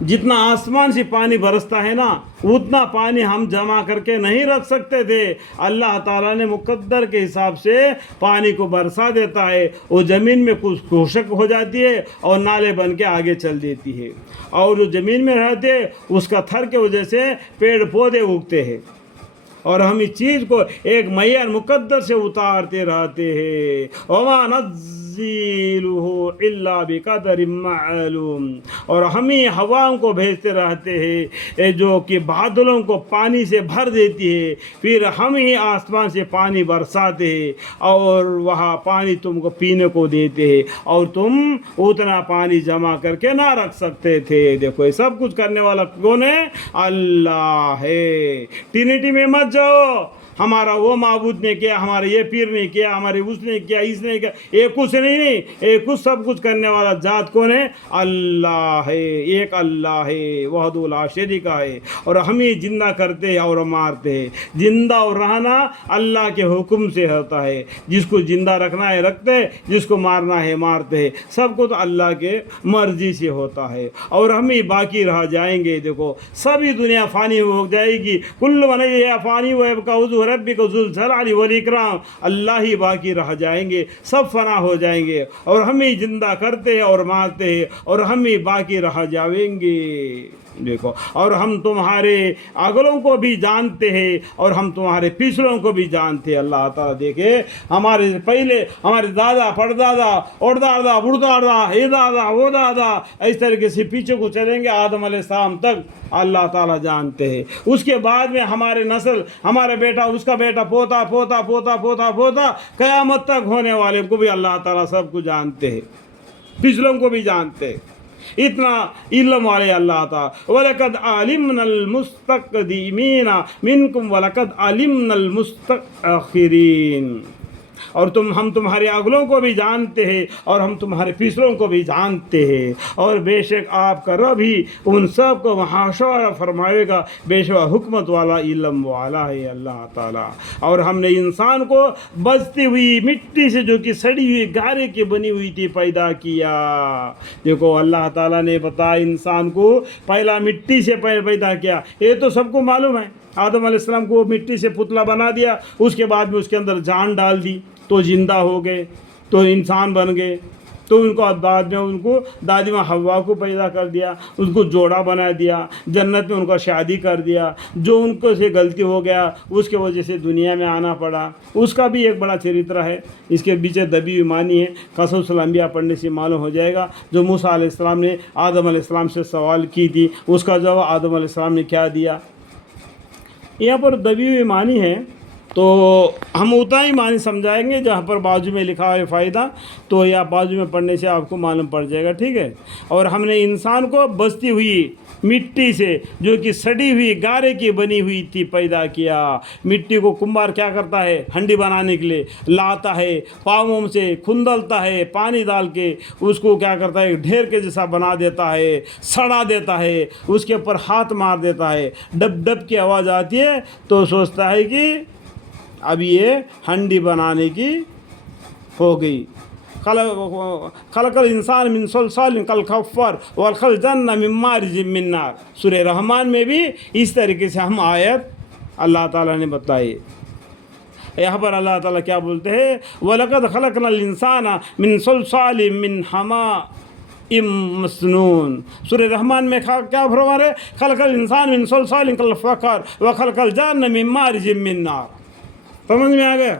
جتنا آسمان سے پانی برستا ہے نا اتنا پانی ہم جمع کر کے نہیں رکھ سکتے تھے. اللہ تعالیٰ نے مقدر کے حساب سے پانی کو برسا دیتا ہے. وہ زمین میں کچھ خشک ہو جاتی ہے اور نالے بن کے آگے چل دیتی ہے. اور جو زمین میں رہتے اس کا تھر کے وجہ سے پیڑ پودے اگتے ہیں. اور ہم اس چیز کو ایک معیار مقدر سے اتارتے رہتے ہیں. وما ننزلہ الا بقدر معلوم. اور ہم ہی ہواؤں کو بھیجتے رہتے ہیں جو کہ بادلوں کو پانی سے بھر دیتی ہے. پھر ہم ہی آسمان سے پانی برساتے ہیں اور وہاں پانی تم کو پینے کو دیتے ہیں اور تم اتنا پانی جمع کر کے نہ رکھ سکتے تھے. دیکھو یہ سب کچھ کرنے والا کون ہے؟ اللہ ہے. ٹرینٹی میں مت جاؤ ہمارا وہ معبود نے کیا، ہمارا یہ پیر نے کیا، ہمارے اس نے کیا، اس نے کیا. ایک کچھ نہیں، ایک کچھ سب کچھ کرنے والا ذات کون ہے؟ اللہ ہے. ایک اللہ ہے، وحدہ لا شریک ہے. اور ہم ہی زندہ کرتے ہیں اور مارتے ہیں. زندہ اور رہنا اللہ کے حکم سے ہوتا ہے. جس کو زندہ رکھنا ہے رکھتے ہیں، جس کو مارنا ہے مارتے ہیں. سب کو تو اللہ کے مرضی سے ہوتا ہے. اور ہم ہی باقی رہ جائیں گے. دیکھو سبھی دنیا فانی ہو جائے گی. کل من علیہا فانی ویبقی وجہ ربک ذو الجلال والاکرام. اللہ ہی باقی رہ جائیں گے، سب فنا ہو جائیں گے. اور ہم ہی زندہ کرتے ہیں اور مارتے ہیں اور ہم ہی باقی رہ جائیں گے. دیکھو اور ہم تمہارے اگلوں کو بھی جانتے ہیں اور ہم تمہارے پچھلوں کو بھی جانتے ہیں. اللہ تعالیٰ دیکھے ہمارے پہلے ہمارے دادا پردادا اور دادا بڑدادا اے دادا وہ دادا اس طریقے سے پیچھے کو چلیں گے آدم علیہ السلام تک اللہ تعالیٰ جانتے ہیں. اس کے بعد میں ہمارے نسل، ہمارے بیٹا، اس کا بیٹا، پوتا پوتا پوتا پوتا پوتا قیامت تک ہونے والے کو بھی اللہ تعالیٰ سب کو جانتے ہیں، پچھلوں کو بھی جانتے ہیں. اتنا علم والے اللہ تعالیٰ. وَلَقَدْ عَلِمْنَا الْمُسْتَقْدِمِينَ مِنْكُمْ وَلَقَدْ عَلِمْنَا الْمُسْتَأْخِرِينَ. اور ہم تمہارے اگلوں کو بھی جانتے ہیں اور ہم تمہارے پچھلوں کو بھی جانتے ہیں. اور بے شک آپ کا رب ہی ان سب کو محاشرہ فرمائے گا. بے شک حکمت والا علم والا ہے اللہ تعالیٰ. اور ہم نے انسان کو بچتی ہوئی مٹی سے جو کہ سڑی ہوئی گارے کی بنی ہوئی تھی پیدا کیا. دیکھو اللہ تعالیٰ نے بتایا انسان کو پہلا مٹی سے پیدا کیا. یہ تو سب کو معلوم ہے. آدم علیہ السلام کو مٹی سے پتلا بنا دیا، اس کے بعد میں اس کے اندر جان ڈال دی تو زندہ ہو گئے، تو انسان بن گئے. تو ان کو بعد میں ان کو دادی ماں حوا کو پیدا کر دیا، اس کو جوڑا بنا دیا، جنت میں ان کو شادی کر دیا. جو ان کو سے غلطی ہو گیا اس کے وجہ سے دنیا میں آنا پڑا. اس کا بھی ایک بڑا چرتر ہے، اس کے پیچھے دبی ہوئی معنی ہے. قصص الانبیاء پڑھنے سے معلوم ہو جائے گا. جو موسیٰ علیہ السلام نے آدم علیہ السلام سے سوال کی تھی اس کا جواب آدم علیہ السلام نے کیا دیا. یہاں پر دبی ہوئی معنی ہے تو ہم اتنا ہی معنی سمجھائیں گے جہاں پر بازو میں لکھا ہے فائدہ، تو یا بازو میں پڑھنے سے آپ کو معلوم پڑ جائے گا. ٹھیک ہے. اور ہم نے انسان کو بستی ہوئی مٹی سے جو کہ سڑی ہوئی گارے کی بنی ہوئی تھی پیدا کیا. مٹی کو کمبار کیا کرتا ہے؟ ہنڈی بنانے کے لیے لاتا ہے، پاؤں سے کھندلتا ہے، پانی ڈال کے اس کو کیا کرتا ہے ڈھیر کے جیسا بنا دیتا ہے، سڑا دیتا ہے، اس کے اوپر ہاتھ مار دیتا ہے، ڈب ڈب کی آواز آتی ہے تو سوچتا ہے کہ اب یہ ہنڈی بنانے کی ہو گئی. خلق الانسان من صلصال کالفخار وخلق الجنہ من مارج من نار. سورہ رحمان میں بھی اس طریقے سے ہم آیت اللہ تعالیٰ نے بتائی. یہاں پر اللہ تعالیٰ کیا بولتے ہیں؟ وَلَقَدْ خَلَقْنَا الْإِنسَانَ مِنْ صَلْصَالٍ مِنْ حَمَإٍ مَسْنُونٍ. سورہ رحمان میں کیا فرما رہے؟ خلق الانسان من صلصال کالفخار وخلق الجنہ من مارج من نار. سمجھ میں آ گیا؟